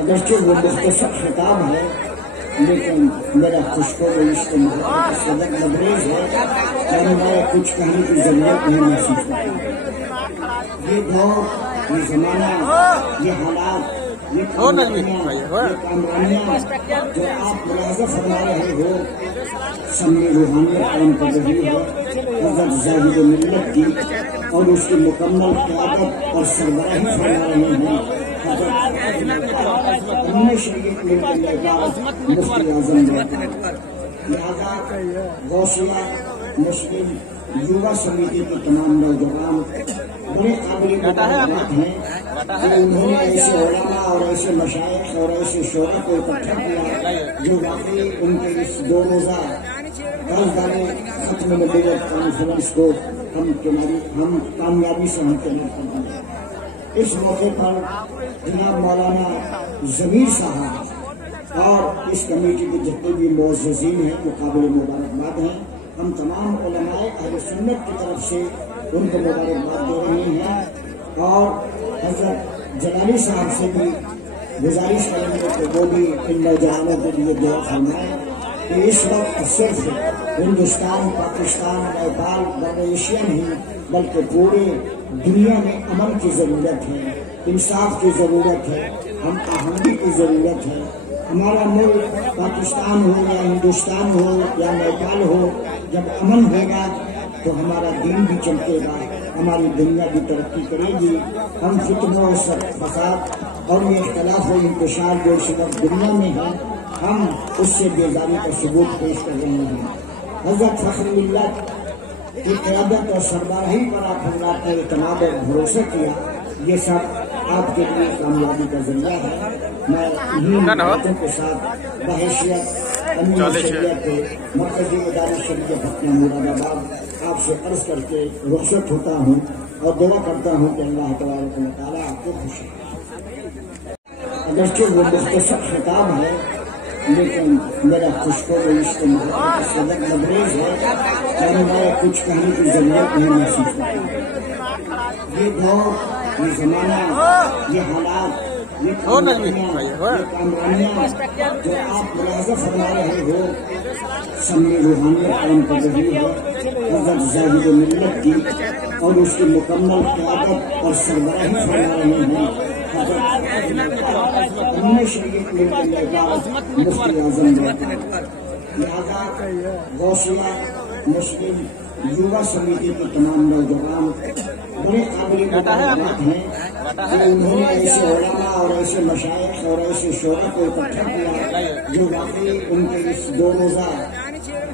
اگرچہ وہ مختصر خطاب ہے لیکن میرا خوشبو عشق محبت صدق لبریز ہے کہ میں کچھ کہنے کی ضرورت نہیں محسوس کرتا۔ یہ دور، یہ زمانہ، یہ حالات، یہ کامرانیاں جو آپ ملاحظہ فرما رہے ہو، سمجھ روحانیت قائم کر رہی ہے حضرت زاہد ملت کی، اور اس کی مکمل قیادت اور سربراہی فرما رہے ہیں شریف مفتی اعظم۔ لہٰذا غوثیہ مسلم یووا سمیتی کے تمام نوجوان بڑے قابل مبارکباد ہیں کہ انہوں نے ایسے علماء اور ایسے مشائخ اور ایسے شعراء کو اکٹھا کیا جو واقعی ان کے اس 2 روزہ قرضدارِ ختم نبوت کانفرنس کو ہم کامیابی سے ہمکنار کر دیں۔ اس موقع پر جناب مولانا ضمیر صاحب اور اس کمیٹی کے جتنے بھی معززین ہیں وہ قابل مبارکباد ہیں۔ ہم تمام علماء اہل سنت کی طرف سے ان کو مبارکباد دے رہے ہیں، اور حضرت جلالی صاحب سے بھی گزارش کریں گے کہ وہ بھی ان نوجوانوں کے لیے دعا فرمائیں کہ اس وقت صرف ہندوستان، پاکستان، نیپال، بین ایشیا نہیں بلکہ پورے دنیا میں امن کی ضرورت ہے، انصاف کی ضرورت ہے، ہم آہنگی کی ضرورت ہے۔ ہمارا ملک پاکستان ہو یا ہندوستان ہو یا نیپال ہو، جب امن ہوگا تو ہمارا دین بھی چمکے گا، ہماری دنیا بھی ترقی کرے گی۔ ہم فتنوں، فساد اور یہ اختلاف و انتشار جو اس وقت دنیا میں ہے، ہم اس سے بیزاری کا ثبوت پیش کر رہے ہیں۔ حضرت فخر ملت کی قیادت اور سربراہی پر آپ حضرات نے اعتماد اور بھروسہ کیا، یہ سب آپ کے لیے کامیابی کا ذریعہ ہے۔ میں انہیں باتوں کے ساتھ بحیثیت امیر شریعت مرکزی ادارہ شریعت پٹنہ مراد آباد آپ سے عرض کر کے رخصت ہوتا ہوں اور دعا کرتا ہوں کہ اللہ تبارک و تعالیٰ آپ کو خوش رکھے۔ اگرچہ وہ مختصر خطاب ہے لیکن میرا خوشبو عشق محبت صدق لبریز ہے کہ میں کچھ کہنے کی ضرورت نہیں محسوس کرتا۔ یہ دور، یہ زمانہ، یہ حالات، یہ کامرانیاں جو آپ ملاحظہ فرما رہے ہو، سمجھ روحانیت قائم کر رہی ہے حضرت زاہد ملت کی، اور اس کی مکمل قیادت اور سربراہی فرما رہے ہیں شریف مفتی اعظم۔ لہٰذا غوثیہ مسلم یووا سمیتی کے تمام نوجوان بڑے قابل مبارکباد ہیں کہ انہوں نے ایسے علماء اور ایسے مشائخ اور ایسے شعراء کو اکٹھا کیا جو واقعی ان کے اس 2 روزہ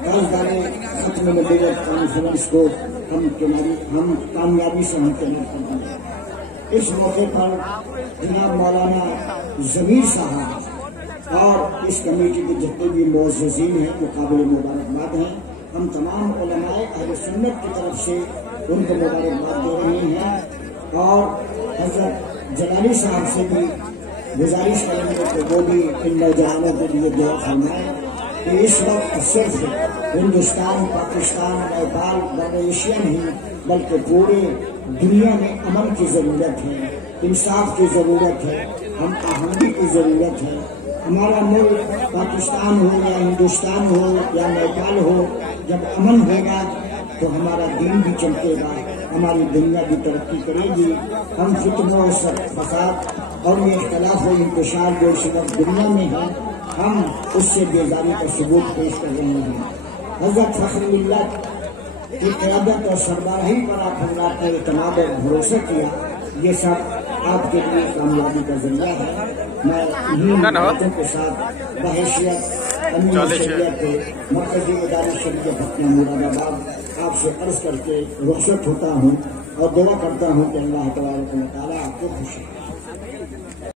قرضدارِ ختم نبوت کانفرنس کو ہم کامیابی سے ہمکنار کر دیں۔ اس موقع پر جناب مولانا ضمیر صاحب اور اس کمیٹی کے جتنے بھی معززین ہیں وہ قابل مبارکباد ہیں۔ ہم تمام علماء اہل سنت کی طرف سے ان کو مبارکباد دے رہے ہیں، اور حضرت جلالی صاحب سے بھی گزارش کریں گے کہ وہ بھی ان نوجوانوں کے لیے دعا فرمائیں کہ اس وقت صرف ہندوستان، پاکستان، نیپال، بین ایشیا نہیں بلکہ پورے دنیا میں امن کی ضرورت ہے، انصاف کی ضرورت ہے، ہم آہنگی کی ضرورت ہے۔ ہمارا ملک پاکستان ہو یا ہندوستان ہو یا نیپال ہو، جب امن ہوگا تو ہمارا دین بھی چمکے گا، ہماری دنیا بھی ترقی کرے گی۔ ہم فتنوں، فساد اور یہ اختلاف و انتشار جو اس وقت دنیا میں ہے، ہم اس سے بیزاری کا ثبوت پیش کر رہے ہیں۔ حضرت فخر ملت کی قیادت اور سربراہی پر آپ حضرات نے اعتماد اور بھروسہ کیا، یہ سب آپ کے لیے کامیابی کا ذریعہ ہے۔ میں انہیں باتوں کے ساتھ بحیثیت امیر شریعت مرکزی ادارہ شریعت پٹنہ مراد آباد آپ سے عرض کر کے رخصت ہوتا ہوں اور دعا کرتا ہوں کہ اللہ تبارک و تعالیٰ آپ کو خوش رکھے۔